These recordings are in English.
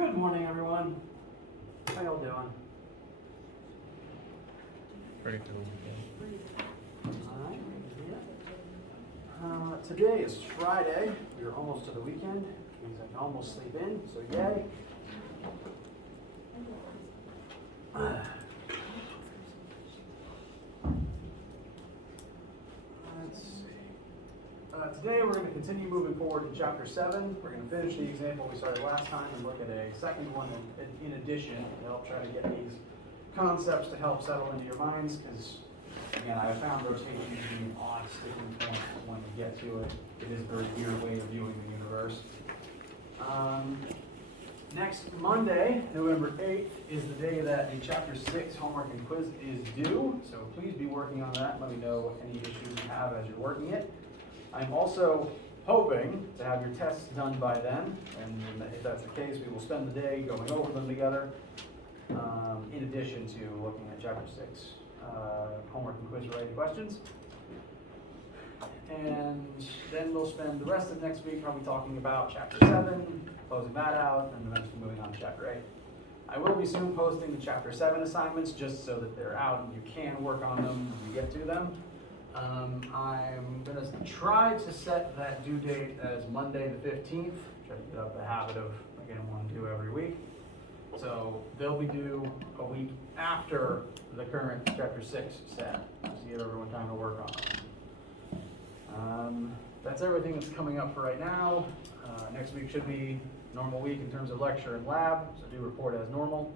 Good morning, everyone. How y'all doing? Ready for the weekend. All right. Today is Friday. We're almost to the weekend, which means I can almost sleep in, so yay. Let's see. Today we're going to continue moving forward to Chapter 7. We're going to finish the example we started last time and look at a second one in addition to help try to get these concepts to help settle into your minds, because again, I found rotation to be an odd sticking point when we get to it. It is a very weird way of viewing the universe. Next Monday, November 8th, is the day that the Chapter 6 homework and quiz is due, so please be working on that. Let me know any issues you have as you're working it. I'm also hoping to have your tests done by then, and if that's the case, we will spend the day going over them together, in addition to looking at Chapter 6 homework and quiz related questions. And then we'll spend the rest of next week probably talking about Chapter 7, closing that out, and eventually moving on to Chapter 8. I will be soon posting the Chapter 7 assignments just so that they're out and you can work on them when you get to them. I'm going to try to set that due date as Monday the 15th, try to get up the habit of, again, want to do every week. So they'll be due a week after the current Chapter 6 set, to give everyone time to work on them. That's everything that's coming up for right now. Next week should be a normal week in terms of lecture and lab, so do report as normal.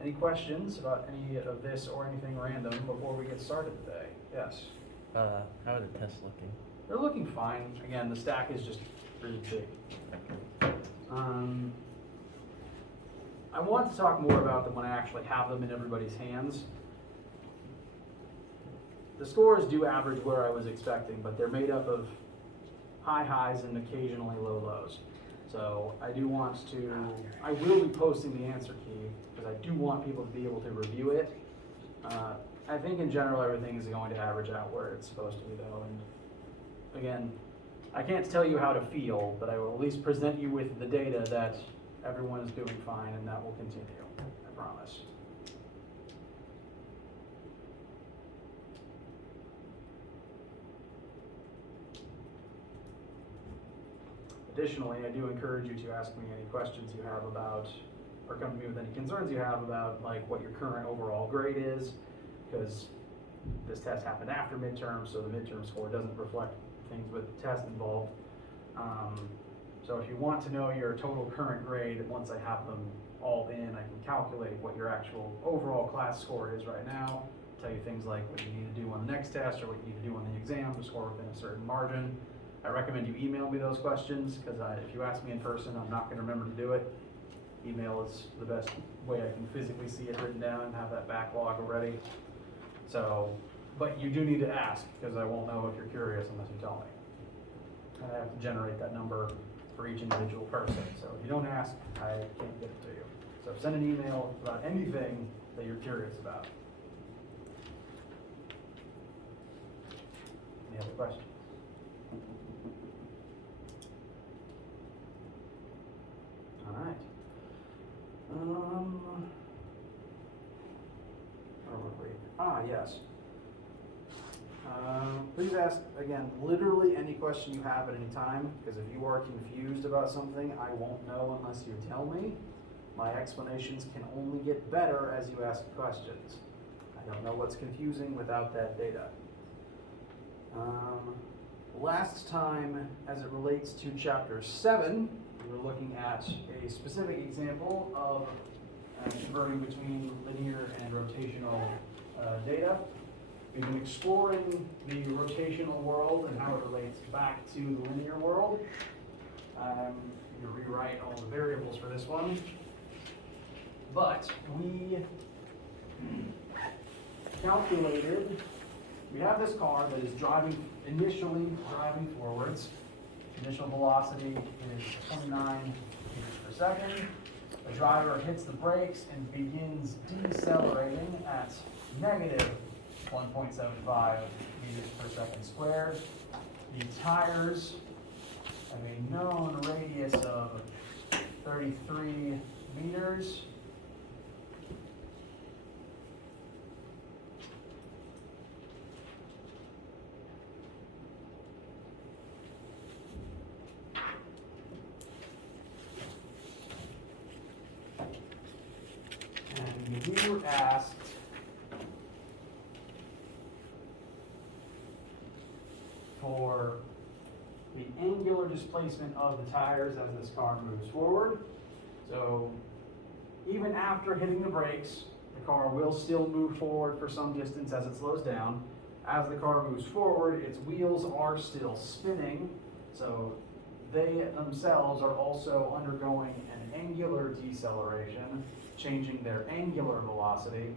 Any questions about any of this or anything random before we get started today? Yes? How are the tests looking? They're looking fine. Again, the stack is just pretty big. I want to talk more about them when I actually have them in everybody's hands. The scores do average where I was expecting, but they're made up of high highs and occasionally low lows. So I will be posting the answer key because I do want people to be able to review it. I think in general everything is going to average out where it's supposed to be though. And again, I can't tell you how to feel, but I will at least present you with the data that everyone is doing fine, and that will continue, I promise. Additionally, I do encourage you to ask me any questions you have about, or come to me with any concerns you have about like what your current overall grade is, because this test happened after midterm, so the midterm score doesn't reflect things with the test involved. So if you want to know your total current grade, once I have them all in, I can calculate what your actual overall class score is right now, tell you things like what you need to do on the next test or what you need to do on the exam to score within a certain margin. I recommend you email me those questions, because if you ask me in person, I'm not going to remember to do it. Email is the best way I can physically see it written down and have that backlog already. So, but you do need to ask, because I won't know if you're curious unless you tell me. And I have to generate that number for each individual person. So if you don't ask, I can't get it to you. So send an email about anything that you're curious about. Any other questions? All right. Where were we? Yes. Please ask, again, literally any question you have at any time, because if you are confused about something, I won't know unless you tell me. My explanations can only get better as you ask questions. I don't know what's confusing without that data. Last time, as it relates to Chapter 7, we were looking at a specific example of converting between linear and rotational data. We've been exploring the rotational world and how it relates back to the linear world. I'm going to rewrite all the variables for this one. But we calculated, we have this car that is initially driving forwards. Initial velocity is 29 meters per second. The driver hits the brakes and begins decelerating at negative 1.75 meters per second squared. The tires have a known radius of 33 meters. And we were asked for the angular displacement of the tires as this car moves forward. So even after hitting the brakes, the car will still move forward for some distance as it slows down. As the car moves forward, its wheels are still spinning, so they themselves are also undergoing an angular deceleration, changing their angular velocity.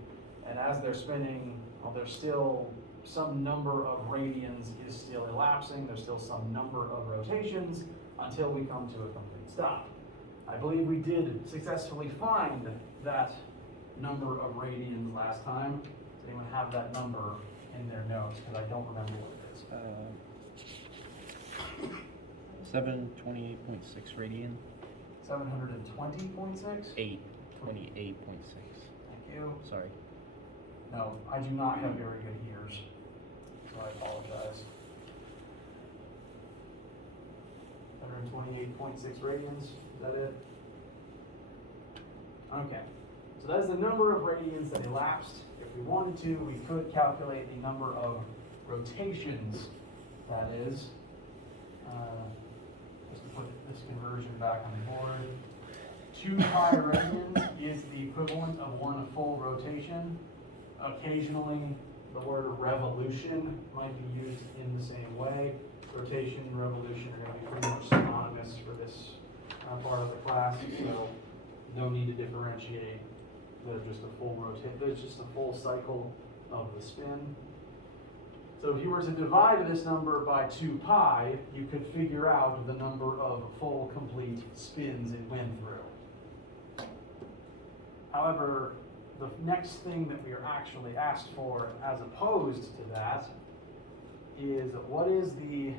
And as they're spinning, well, there's still some number of radians is still elapsing. There's still some number of rotations until we come to a complete stop. I believe we did successfully find that number of radians last time. Does anyone have that number in their notes? Because I don't remember what it is. 728.6 radian. 720.6? 828.6. Thank you. Sorry. No, I do not have very good ears, so I apologize. 128.6 radians, is that it? Okay, so that is the number of radians that elapsed. If we wanted to, we could calculate the number of rotations, that is. Just to put this conversion back on the board. 2 pi radians is the equivalent of 1 full rotation. Occasionally, the word revolution might be used in the same way. Rotation and revolution are going to be pretty much synonymous for this part of the class, so no need to differentiate. They're just a full there's just a full cycle of the spin. So if you were to divide this number by 2 pi, you could figure out the number of full complete spins it went through. However, the next thing that we are actually asked for as opposed to that is what is the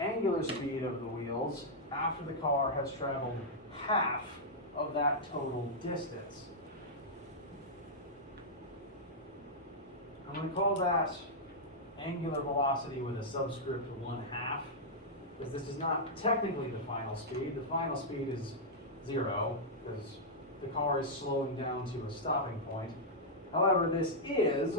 angular speed of the wheels after the car has traveled half of that total distance. I'm going to call that angular velocity with a subscript 1/2, because this is not technically the final speed. The final speed is 0, because the car is slowing down to a stopping point. However, this is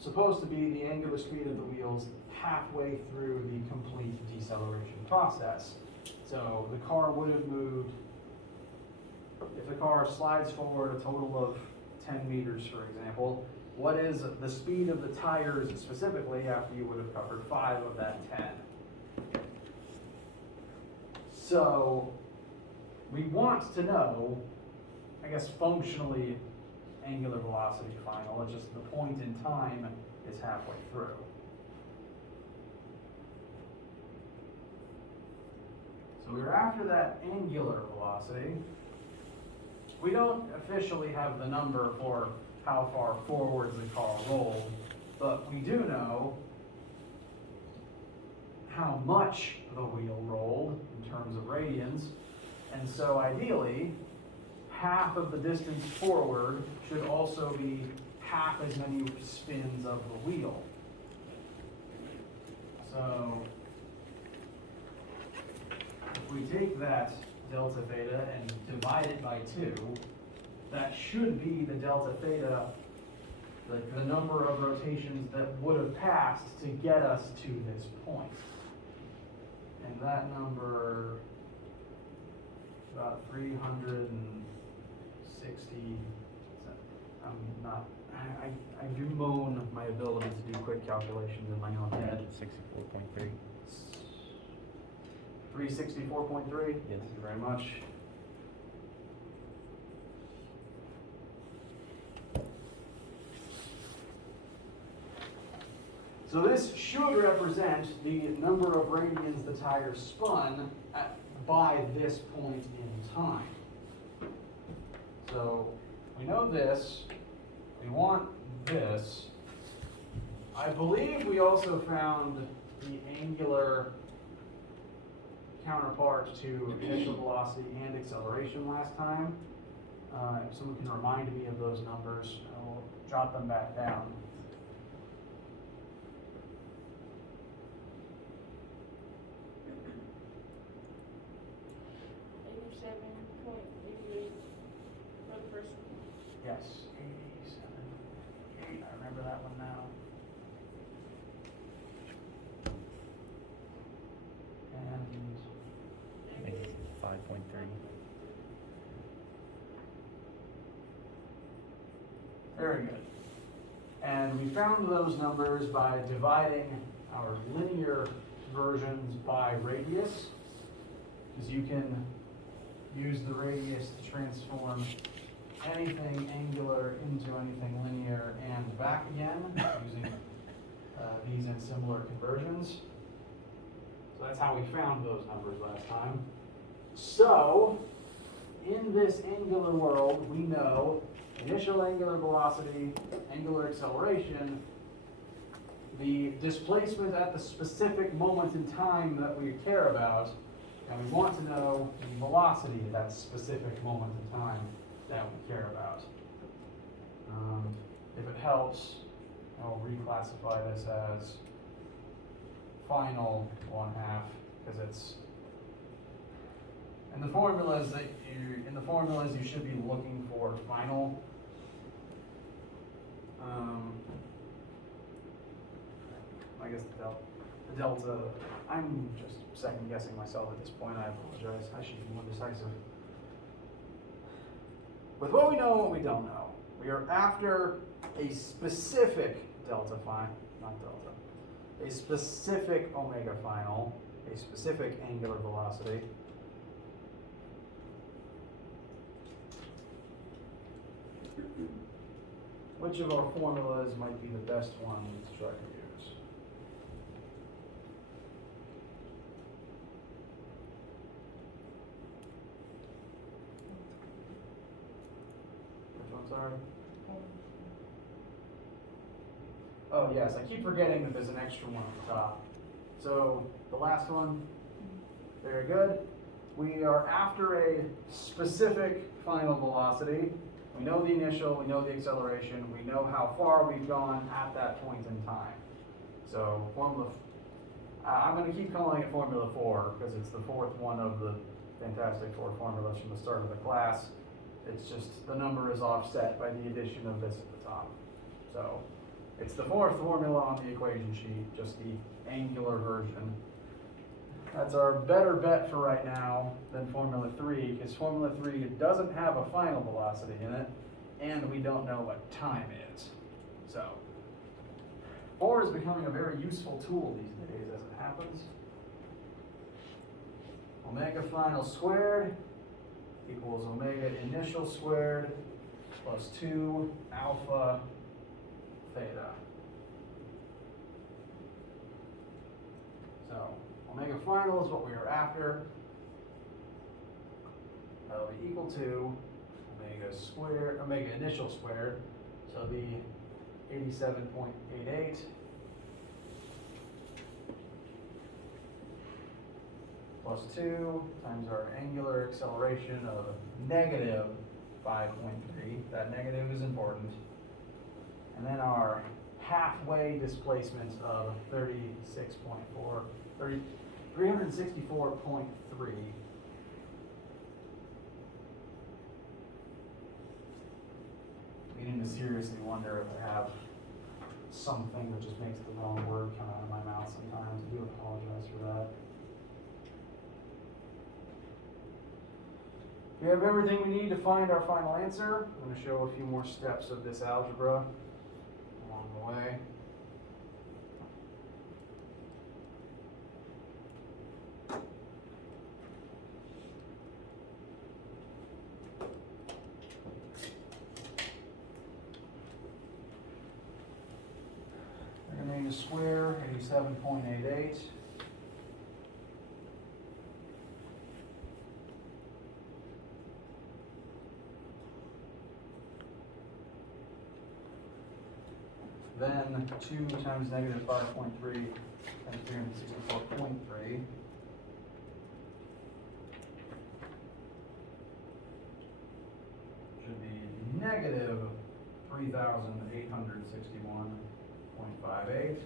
supposed to be the angular speed of the wheels halfway through the complete deceleration process. So the car would have moved, if the car slides forward a total of 10 meters, for example, what is the speed of the tires specifically after you would have covered 5 of that 10? So we want to know, I guess functionally, angular velocity final. It's just the point in time is halfway through. So we're after that angular velocity. We don't officially have the number for how far forward the car rolled, but we do know how much the wheel rolled in terms of radians. And so ideally, half of the distance forward should also be half as many spins of the wheel. So if we take that delta theta and divide it by 2, that should be the delta theta, the number of rotations that would have passed to get us to this point. And that number is about 360. I bemoan my ability to do quick calculations in my own head. 164.3. 364.3? Yes. Thank you very much. So this should represent the number of radians the tire spun by this point in time. So we know this, we want this. I believe we also found the angular counterpart to initial velocity and acceleration last time. If someone can remind me of those numbers, I'll jot them back down. For the first one. Yes, 87.8, I remember that one now. And Negative 5.3. very good. And we found those numbers by dividing our linear versions by radius, because you can use the radius to transform anything angular into anything linear and back again using these and similar conversions. So that's how we found those numbers last time. So in this angular world, we know initial angular velocity, angular acceleration, the displacement at the specific moment in time that we care about, and we want to know the velocity at that specific moment in time that we care about. If it helps, I'll reclassify this as final 1/2, because it's in the formulas you should be looking for final. I guess the delta, I'm just second guessing myself at this point, I apologize, I should be more decisive. With what we know and what we don't know, we are after a specific delta a specific omega final, a specific angular velocity. Which of our formulas might be the best one to try to use? Which one, sorry? Oh, yes, I keep forgetting that there's an extra one at the top. So, the last one, very good. We are after a specific final velocity. We know the initial, we know the acceleration, we know how far we've gone at that point in time. So, I'm going to keep calling it Formula 4 because it's the fourth one of the Fantastic Four formulas from the start of the class. It's just the number is offset by the addition of this at the top. So, it's the fourth formula on the equation sheet, just the angular version. That's our better bet for right now than Formula 3, because Formula 3 doesn't have a final velocity in it, and we don't know what time is. So, 4 is becoming a very useful tool these days as it happens. Omega final squared equals omega initial squared plus 2 alpha theta. So, omega final is what we are after. That'll be equal to omega initial squared. So it'll be 87.88 plus 2 times our angular acceleration of negative 5.3. That negative is important. And then our halfway displacement of 364.3. Beginning to seriously wonder if I have something that just makes the wrong word come out of my mouth sometimes. I do apologize for that. We have everything we need to find our final answer. I'm going to show a few more steps of this algebra along the way. We're going to need to square 87.88. Then 2 times negative 5.3 times 364.3. negative 3,861.58.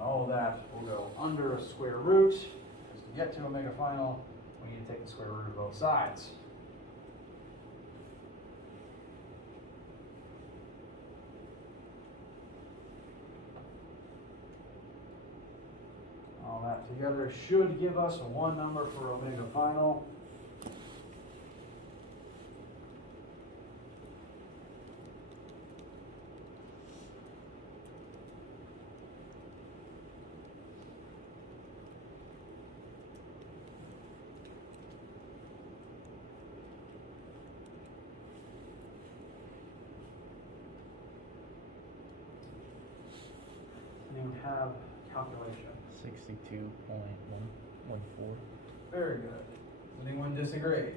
All of that will go under a square root. Because to get to omega final, we need to take the square root of both sides. All that together should give us one number for omega final. You have calculation. 62.114. Very good. Does anyone disagree?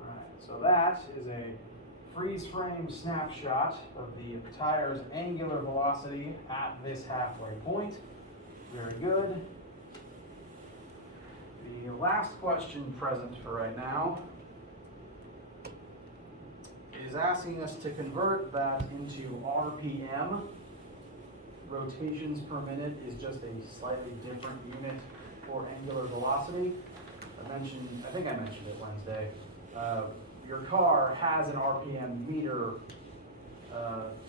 Alright, so that is a freeze frame snapshot of the tire's angular velocity at this halfway point. Very good. The last question present for right now is asking us to convert that into RPM. Rotations per minute is just a slightly different unit for angular velocity. I think I mentioned it Wednesday. Your car has an RPM meter,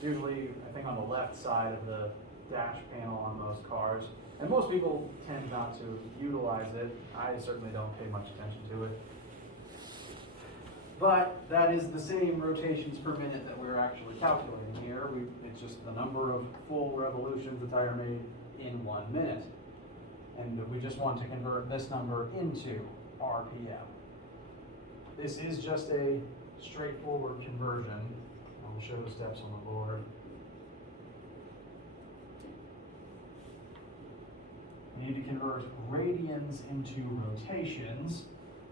usually I think on the left side of the dash panel on most cars. And most people tend not to utilize it. I certainly don't pay much attention to it. But that is the same rotations per minute that we're actually calculating here. It's just the number of full revolutions the tire made in 1 minute. And we just want to convert this number into RPM. This is just a straightforward conversion. I'll show the steps on the board. We need to convert radians into rotations.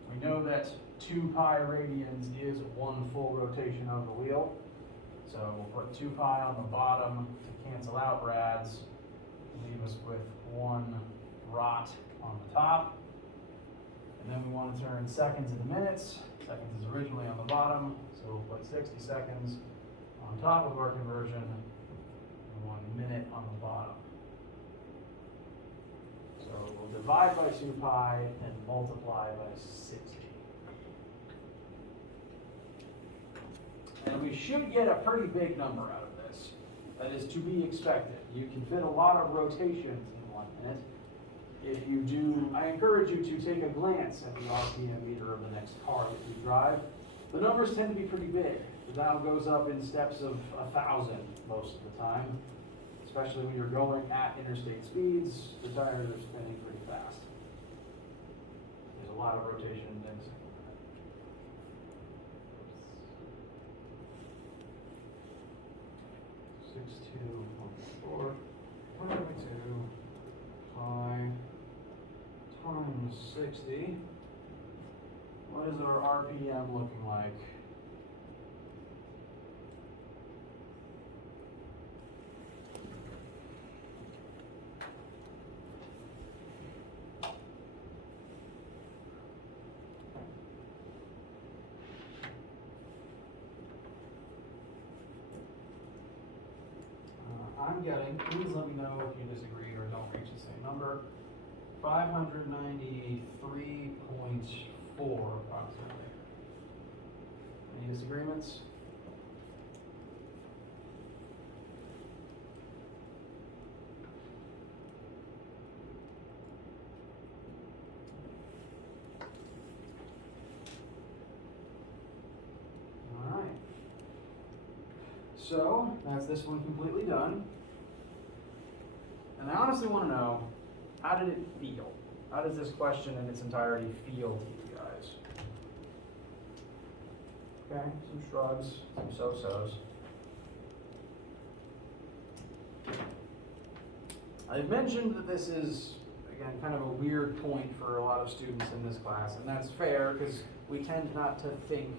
We know that 2 pi radians is 1 full rotation of the wheel. So we'll put 2 pi on the bottom to cancel out rads, leave us with 1 rot on the top. And then we want to turn seconds into minutes. Seconds is originally on the bottom, so we'll put 60 seconds on top of our conversion and 1 minute on the bottom. So we'll divide by 2 pi and multiply by 60. And we should get a pretty big number out of this. That is to be expected. You can fit a lot of rotations in 1 minute. If you do, I encourage you to take a glance at the RPM meter of the next car that you drive. The numbers tend to be pretty big. The dial goes up in steps of 1,000 most of the time. Especially when you're going at interstate speeds, the tires are spinning pretty fast. There's a lot of rotation in things. 62.4 divided by 2 pi times 60. What is our RPM looking like? I'm getting, please let me know if you disagree or don't reach the same number, 593.4 approximately. Any disagreements? All right. So that's this one completely done. And I honestly want to know, how did it feel? How does this question in its entirety feel to you guys? Okay, some shrugs, some so-sos. I've mentioned that this is, again, kind of a weird point for a lot of students in this class, and that's fair because we tend not to think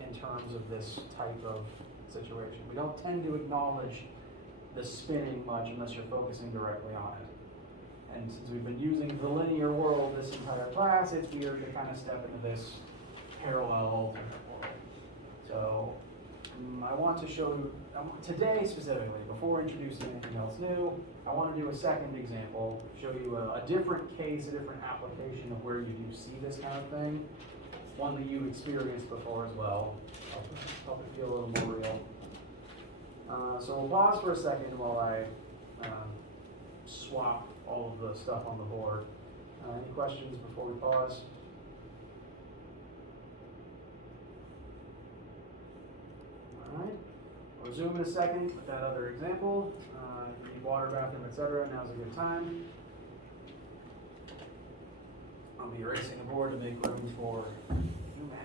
in terms of this type of situation. We don't tend to acknowledge the spinning much unless you're focusing directly on it. And since we've been using the linear world this entire class, it's weird to kind of step into this parallel alternate world. So I want to show you, today specifically, before introducing anything else new, I want to do a second example, show you a different case, a different application of where you do see this kind of thing, one that you've experienced before as well, help it feel a little more real. So we'll pause for a second while I swap all of the stuff on the board. Any questions before we pause? All right, we'll resume in a second with that other example. If you need water, bathroom, etc., now's a good time. I'll be erasing the board to make room for new math.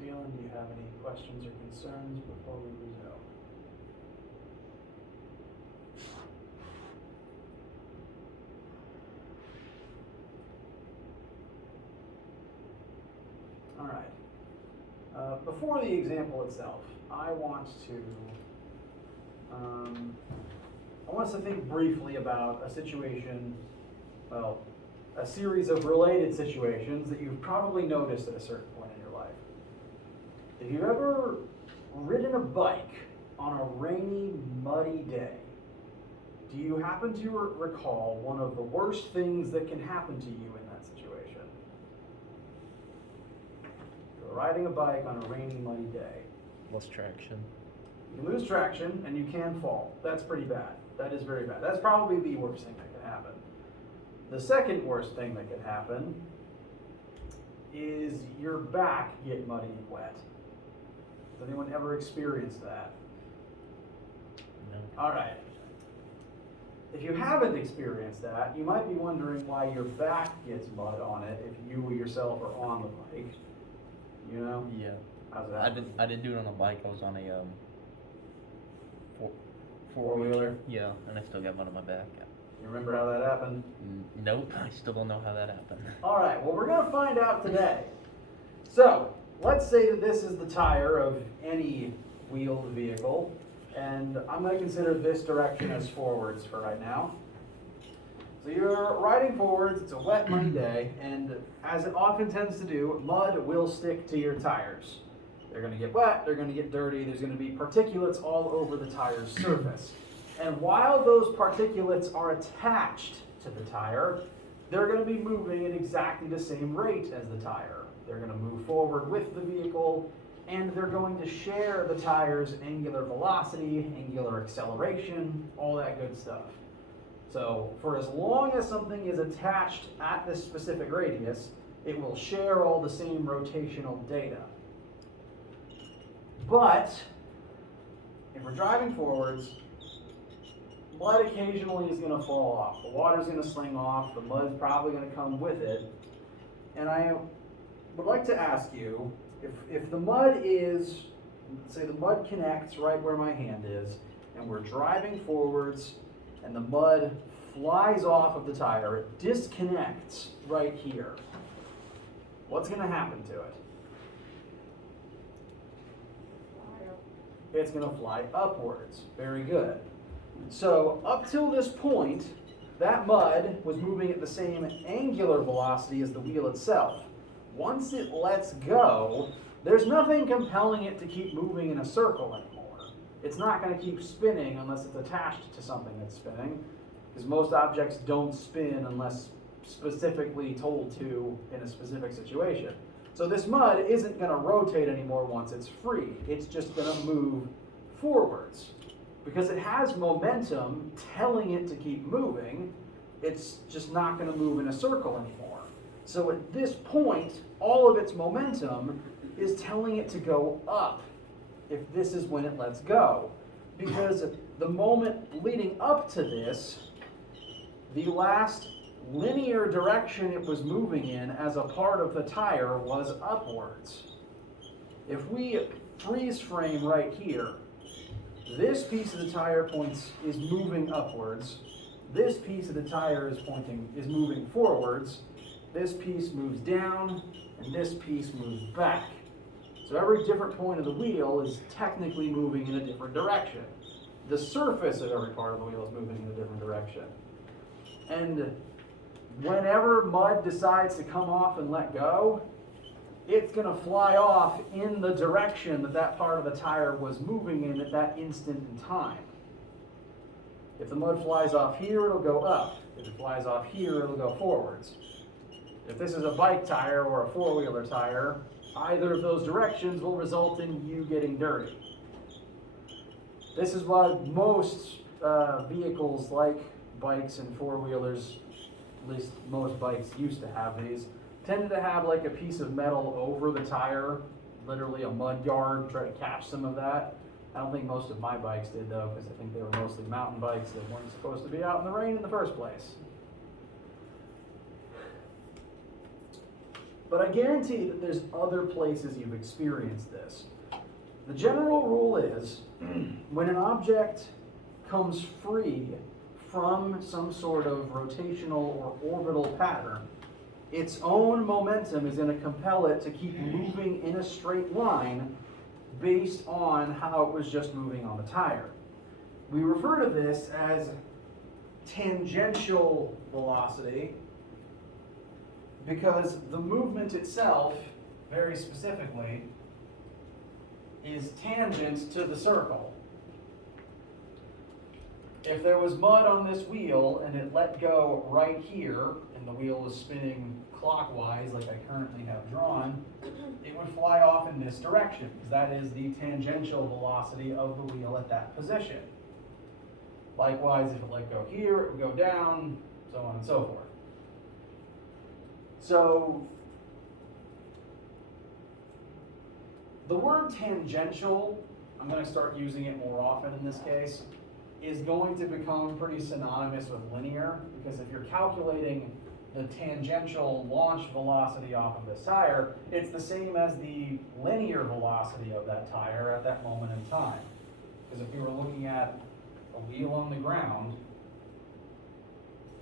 Feeling, do you have any questions or concerns before we resume? All right. Before the example itself, I want us to think briefly about a situation, well, a series of related situations that you've probably noticed at a certain point in your life. Have you ever ridden a bike on a rainy, muddy day? Do you happen to recall one of the worst things that can happen to you in that situation? riding a bike on a rainy, muddy day. Less traction. You lose traction and you can fall. That's pretty bad. That is very bad. That's probably the worst thing that could happen. The second worst thing that could happen is your back get muddy and wet. Has anyone ever experienced that? No. All right. If you haven't experienced that, you might be wondering why your back gets mud on it if you yourself are on the bike. You know? Yeah. How's that? I didn't do it on a bike. I was on a Four-wheeler? Yeah, and I still got mud on my back. You remember how that happened? Nope, I still don't know how that happened. All right, well, we're going to find out today. So, let's say that this is the tire of any wheeled vehicle, and I'm going to consider this direction as forwards for right now. So you're riding forwards, it's a wet, muddy day, and as it often tends to do, mud will stick to your tires. They're going to get wet, they're going to get dirty, there's going to be particulates all over the tire's surface. And while those particulates are attached to the tire, they're going to be moving at exactly the same rate as the tire. They're going to move forward with the vehicle, and they're going to share the tire's angular velocity, angular acceleration, all that good stuff. So for as long as something is attached at this specific radius, it will share all the same rotational data. But if we're driving forwards, mud occasionally is going to fall off. The water's going to sling off. The mud's probably going to come with it. And I would like to ask you, if the mud is, say the mud connects right where my hand is, and we're driving forwards, and the mud flies off of the tire, it disconnects right here. What's going to happen to it? It's going to fly upwards. Very good. So up till this point, that mud was moving at the same angular velocity as the wheel itself. Once it lets go, there's nothing compelling it to keep moving in a circle anymore. It's not going to keep spinning unless it's attached to something that's spinning, because most objects don't spin unless specifically told to in a specific situation. So this mud isn't going to rotate anymore once it's free. It's just going to move forwards. Because it has momentum telling it to keep moving, it's just not going to move in a circle anymore. So at this point, all of its momentum is telling it to go up, if this is when it lets go. Because the moment leading up to this, the last linear direction it was moving in as a part of the tire was upwards. If we freeze frame right here, this piece of the tire is moving upwards, this piece of the tire is moving forwards, this piece moves down, and this piece moves back. So every different point of the wheel is technically moving in a different direction. The surface of every part of the wheel is moving in a different direction. And whenever mud decides to come off and let go, it's going to fly off in the direction that that part of the tire was moving in at that instant in time. If the mud flies off here, it'll go up. If it flies off here, it'll go forwards. If this is a bike tire or a four-wheeler tire, either of those directions will result in you getting dirty. This is why most vehicles like bikes and four-wheelers, at least most bikes used to have these, tended to have like a piece of metal over the tire, literally a mud guard, try to catch some of that. I don't think most of my bikes did though, because I think they were mostly mountain bikes that weren't supposed to be out in the rain in the first place. But I guarantee that there's other places you've experienced this. The general rule is, when an object comes free from some sort of rotational or orbital pattern, its own momentum is going to compel it to keep moving in a straight line based on how it was just moving on the tire. We refer to this as tangential velocity because the movement itself, very specifically, is tangent to the circle. if there was mud on this wheel and it let go right here, and the wheel was spinning clockwise like I currently have drawn, it would fly off in this direction, because that is the tangential velocity of the wheel at that position. Likewise, if it let go here, it would go down, so on and so forth. So, the word tangential, I'm going to start using it more often in this case, is going to become pretty synonymous with linear, because if you're calculating the tangential launch velocity off of this tire, it's the same as the linear velocity of that tire at that moment in time. Because if you were looking at a wheel on the ground,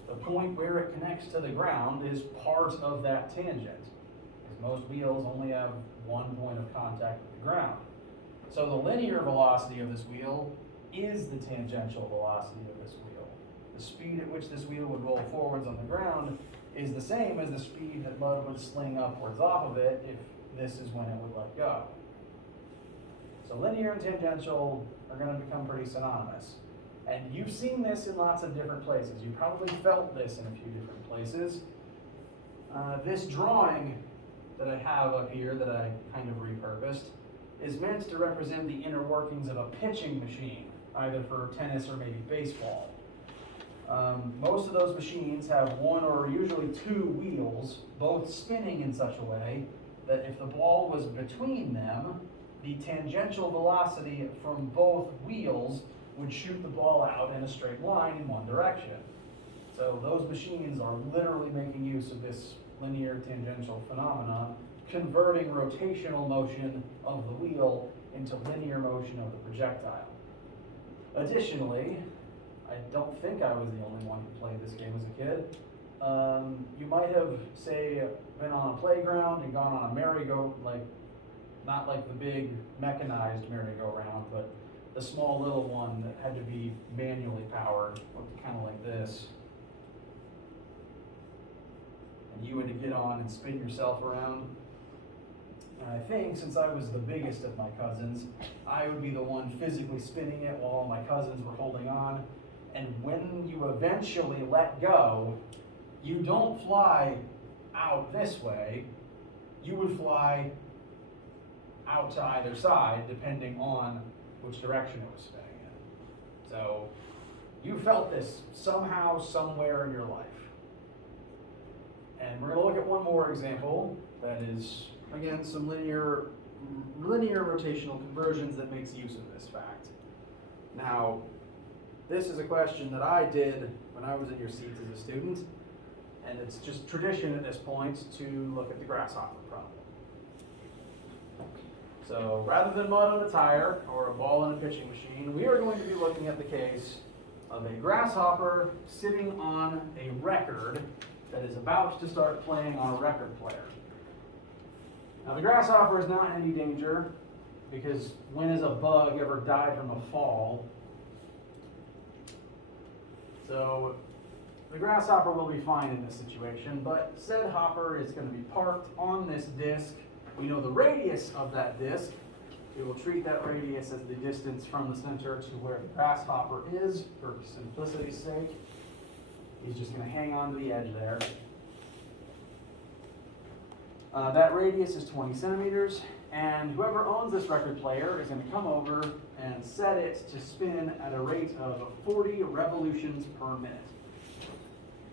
the point where it connects to the ground is part of that tangent. Because most wheels only have one point of contact with the ground. So the linear velocity of this wheel is the tangential velocity of this wheel. The speed at which this wheel would roll forwards on the ground is the same as the speed that mud would sling upwards off of it if this is when it would let go. So linear and tangential are going to become pretty synonymous. And you've seen this in lots of different places. You probably felt this in a few different places. This drawing that I have up here that I kind of repurposed is meant to represent the inner workings of a pitching machine, either for tennis or maybe baseball. Most of those machines have one or usually two wheels, both spinning in such a way that if the ball was between them, the tangential velocity from both wheels would shoot the ball out in a straight line in one direction. So those machines are literally making use of this linear tangential phenomenon, converting rotational motion of the wheel into linear motion of the projectile. Additionally, I don't think I was the only one who played this game as a kid. You might have, say, been on a playground and gone on a merry-go, not like the big mechanized merry-go-round, but the small little one that had to be manually powered, looked kind of like this. And you had to get on and spin yourself around. And I think since I was the biggest of my cousins, I would be the one physically spinning it while my cousins were holding on. And when you eventually let go, you don't fly out this way, you would fly out to either side depending on which direction it was spinning in. So you felt this somehow, somewhere in your life. And we're going to look at one more example that is, again, some linear rotational conversions that makes use of this fact. Now, this is a question that I did when I was in your seats as a student, and it's just tradition at this point to look at the grasshopper problem. So rather than mud on a tire or a ball in a pitching machine, we are going to be looking at the case of a grasshopper sitting on a record that is about to start playing on a record player. Now the grasshopper is not in any danger, because when has a bug ever died from a fall? So the grasshopper will be fine in this situation, but said hopper is going to be parked on this disc. We know the radius of that disc. We will treat that radius as the distance from the center to where the grasshopper is, for simplicity's sake. He's just going to hang on to the edge there. That radius is 20 centimeters, and whoever owns this record player is going to come over and set it to spin at a rate of 40 revolutions per minute.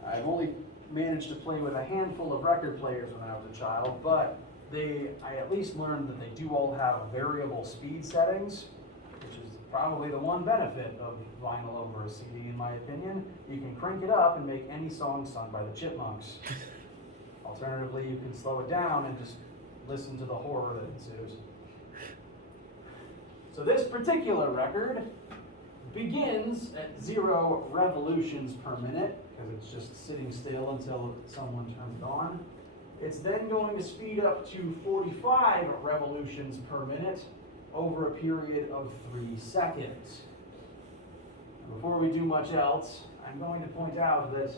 I've only managed to play with a handful of record players when I was a child, but I at least learned that they do all have variable speed settings, which is probably the one benefit of vinyl over a CD, in my opinion. You can crank it up and make any song sung by the Chipmunks. Alternatively, you can slow it down and just listen to the horror that ensues. So this particular record begins at 0 revolutions per minute, because it's just sitting still until someone turns it on. It's then going to speed up to 45 revolutions per minute over a period of 3 seconds. Before we do much else, I'm going to point out that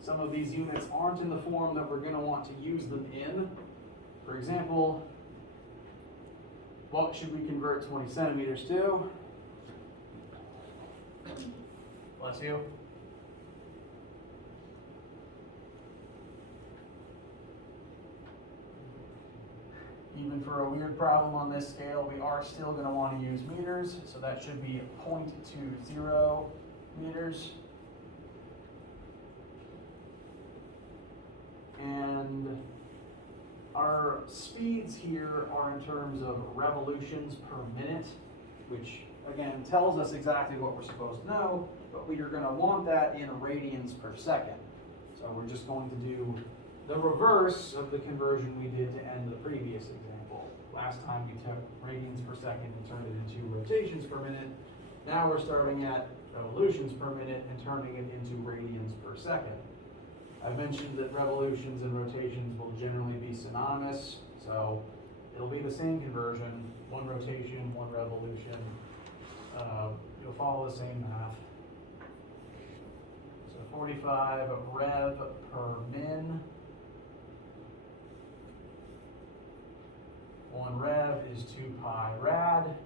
some of these units aren't in the form that we're going to want to use them in. For example, what should we convert 20 centimeters to? Bless you. Even for a weird problem on this scale, we are still going to want to use meters, so that should be 0.20 meters. And our speeds here are in terms of revolutions per minute, which again tells us exactly what we're supposed to know, but we are going to want that in radians per second. So we're just going to do the reverse of the conversion we did to end the previous example. Last time we took radians per second and turned it into rotations per minute. Now we're starting at revolutions per minute and turning it into radians per second. I mentioned that revolutions and rotations will generally be synonymous, so it'll be the same conversion, one rotation, one revolution. You'll follow the same math. So 45 rev per min. 1 rev is 2 pi rad.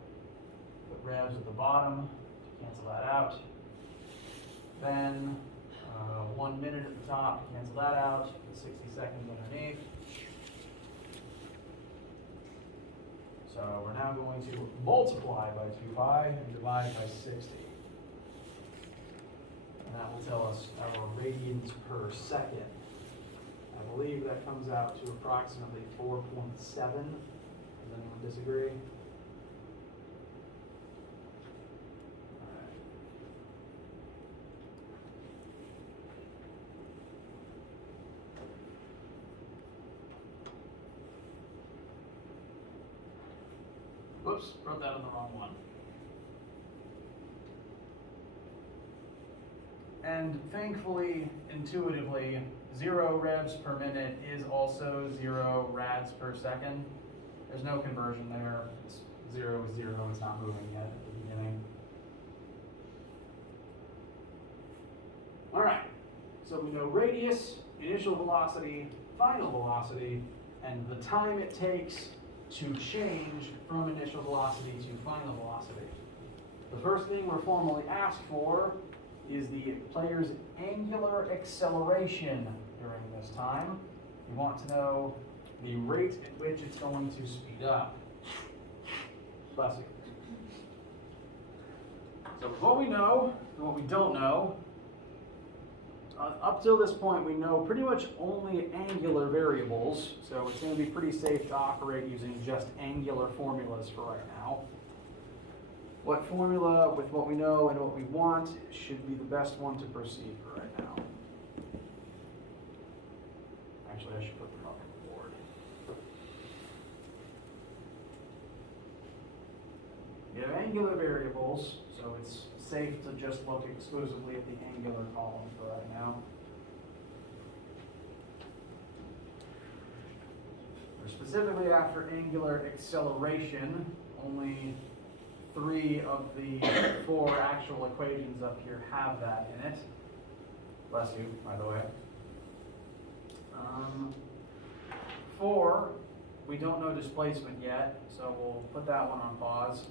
Put revs at the bottom to cancel that out. Then 1 minute at the top to cancel that out. 60 seconds underneath. So we're now going to multiply by 2 pi and divide by 60. And that will tell us our radians per second. I believe that comes out to approximately 4.7. Does anyone disagree? Whoops, wrote that on the wrong one. And thankfully, intuitively, 0 revs per minute is also 0 rads per second. There's no conversion there. It's 0 is 0, it's not moving yet at the beginning. All right, so we know radius, initial velocity, final velocity, and the time it takes to change from initial velocity to final velocity. The first thing we're formally asked for is the player's angular acceleration during this time. We want to know the rate at which it's going to speed up. Bless you. So with what we know and what we don't know, up till this point we know pretty much only angular variables, so it's going to be pretty safe to operate using just angular formulas for right now. What formula with what we know and what we want should be the best one to proceed for right now? Actually, I should put them up on the board. We have angular variables, so it's safe to just look exclusively at the angular column for right now. We're specifically after angular acceleration. Only 3 of the 4 actual equations up here have that in it. Bless you, by the way. 4, we don't know displacement yet, so we'll put that one on pause.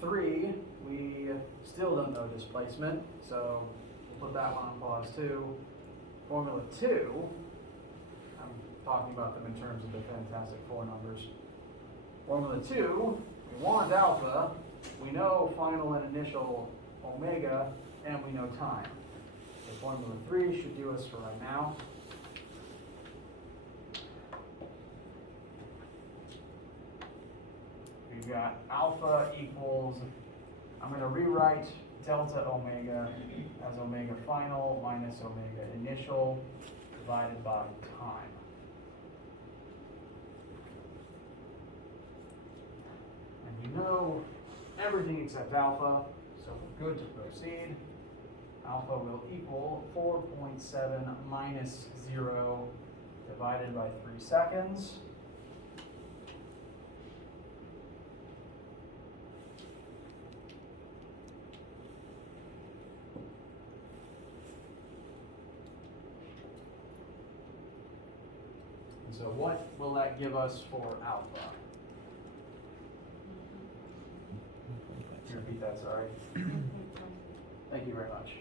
3, we still don't know displacement, so we'll put that one on pause too. Formula 2, I'm talking about them in terms of the Fantastic Four numbers. Formula 2, we want alpha, we know final and initial omega, and we know time. So formula 3 should do us for right now. We've got alpha equals, I'm going to rewrite delta omega as omega final minus omega initial divided by time. And we know everything except alpha, so we're good to proceed. Alpha will equal 4.7 minus 0 divided by 3 seconds. So what will that give us for alpha? Can you repeat that, sorry? Thank you very much.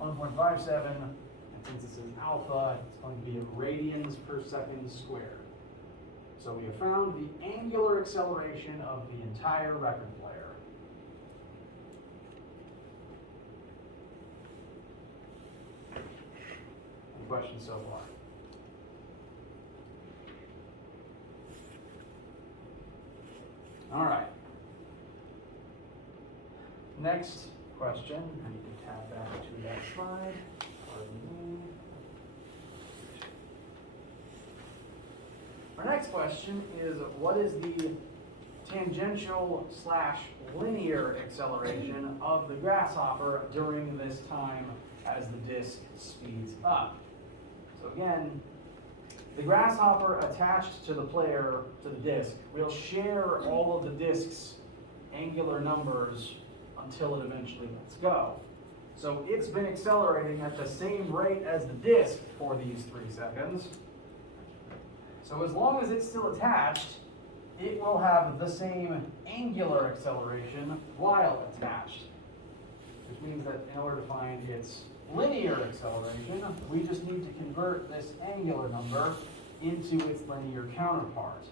.57, and since this is alpha, it's going to be radians per second squared. So we have found the angular acceleration of the entire record player. Any questions so far? All right. Next question, I need to tab back to that slide. Pardon me. Our next question is, what is the tangential / linear acceleration of the grasshopper during this time as the disk speeds up? So again, the grasshopper attached to the player, to the disk, will share all of the disk's angular numbers until it eventually lets go. So it's been accelerating at the same rate as the disk for these 3 seconds. So as long as it's still attached, it will have the same angular acceleration while attached. Which means that in order to find its linear acceleration, we just need to convert this angular number into its linear counterpart.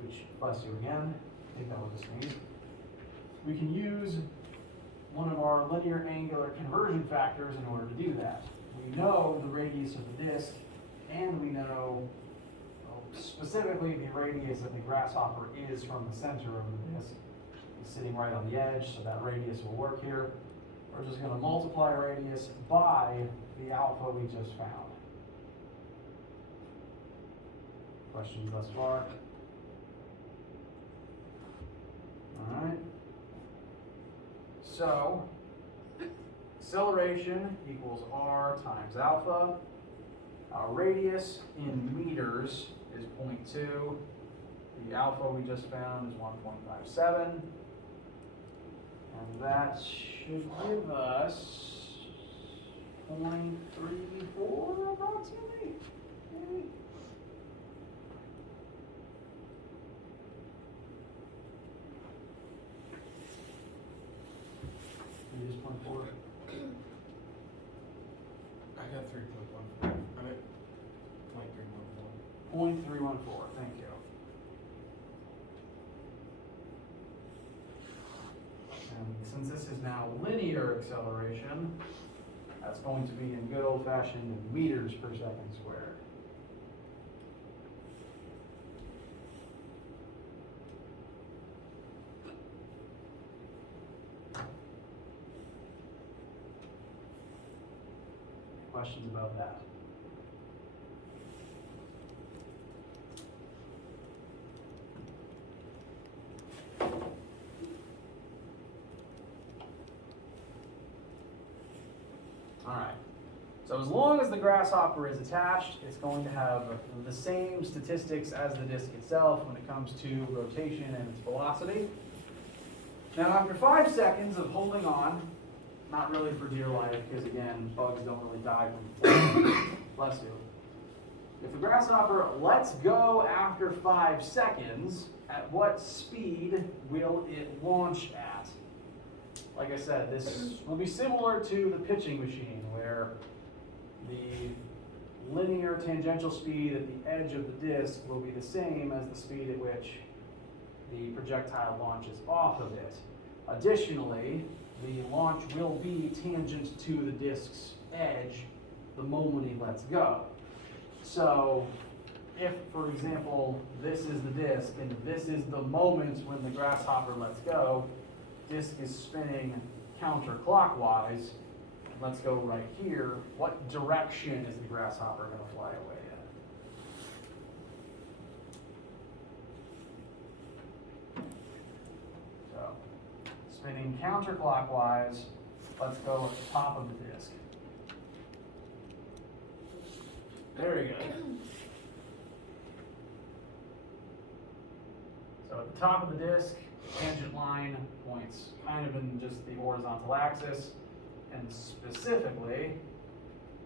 Which, bless you again, I think that was a sneeze. We can use one of our linear angular conversion factors in order to do that. We know the radius of the disk, and we know specifically the radius that the grasshopper is from the center of the disk. It's sitting right on the edge, so that radius will work here. We're just going to multiply radius by the alpha we just found. Questions thus far? All right. So, acceleration equals r times alpha. Our radius in meters is 0.2. The alpha we just found is 1.57. And that should give us 0.34 approximately, maybe. Maybe just 0.4. I got 3.14. I meant 0.314. 0.314, thank you. And since this is now linear acceleration, that's going to be in good old-fashioned meters per second squared. Questions about that? All right. So as long as the grasshopper is attached, it's going to have the same statistics as the disk itself when it comes to rotation and its velocity. Now after 5 seconds of holding on, not really for dear life, because again, bugs don't really die from bless you. If the grasshopper lets go after 5 seconds, at what speed will it launch at? Like I said, this will be similar to the pitching machine, where the linear tangential speed at the edge of the disk will be the same as the speed at which the projectile launches off of it. Additionally, the launch will be tangent to the disk's edge the moment he lets go. So if, for example, this is the disk and this is the moment when the grasshopper lets go, disk is spinning counterclockwise. Let's go right here. What direction is the grasshopper going to fly away in? So, spinning counterclockwise, let's go at the top of the disk. Very good. So at the top of the disk, tangent line points kind of in just the horizontal axis, and specifically,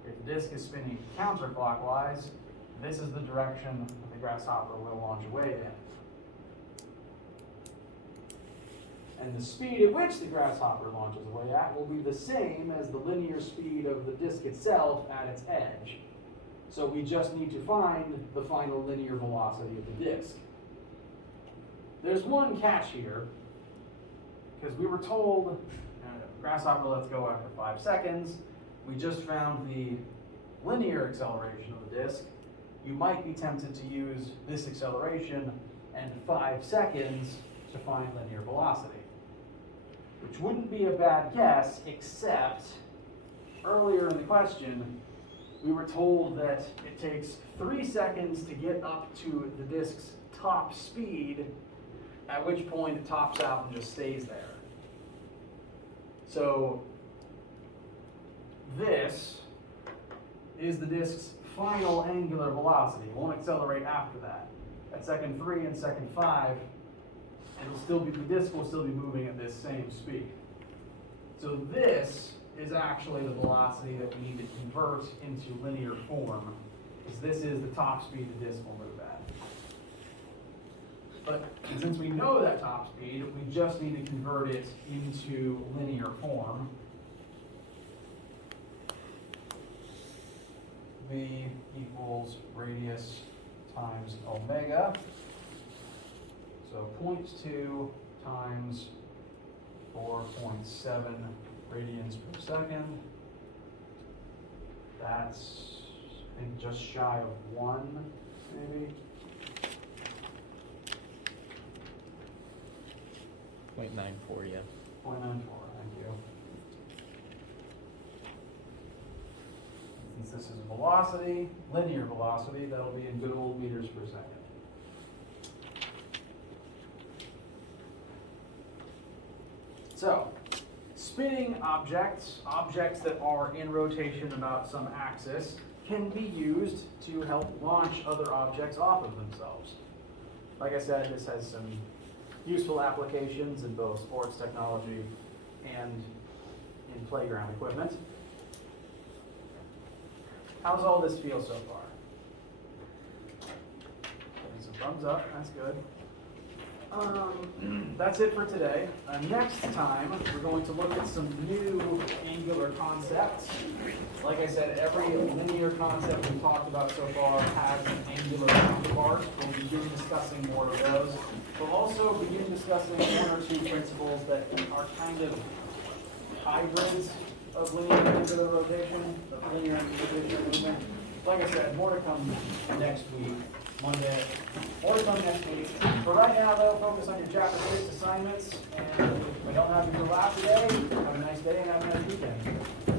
if the disk is spinning counterclockwise, this is the direction the grasshopper will launch away in. And the speed at which the grasshopper launches away at will be the same as the linear speed of the disk itself at its edge. So we just need to find the final linear velocity of the disk. There's one catch here, because we were told grasshopper lets go after 5 seconds. We just found the linear acceleration of the disk. You might be tempted to use this acceleration and 5 seconds to find linear velocity, which wouldn't be a bad guess, except earlier in the question, we were told that it takes 3 seconds to get up to the disk's top speed, at which point it tops out and just stays there. So this is the disk's final angular velocity. It won't accelerate after that. At second 3 and second 5, the disk will still be moving at this same speed. So this is actually the velocity that we need to convert into linear form, because this is the top speed the disk will move at. But since we know that top speed, we just need to convert it into linear form. V equals radius times omega. So 0.2 times 4.7 radians per second. That's, I think, just shy of 1, maybe. 0.94, yeah. 0.94, thank you. Since this is velocity, linear velocity, that'll be in good old meters per second. So, spinning objects, objects that are in rotation about some axis, can be used to help launch other objects off of themselves. Like I said, this has some useful applications in both sports technology and in playground equipment. How's all this feel so far? Getting some thumbs up, that's good. That's it for today. Next time, we're going to look at some new angular concepts. Like I said, every linear concept we've talked about so far has an angular counterpart. We'll begin discussing more of those. We'll also begin discussing 1 or 2 principles that are kind of hybrids of linear and angular rotation, of linear and rotational movement. Like I said, more to come next week, Monday. More to come next week. For right now, though, focus on your Chapter 6 assignments. And if we don't have you for lab today, have a nice day and have a nice weekend.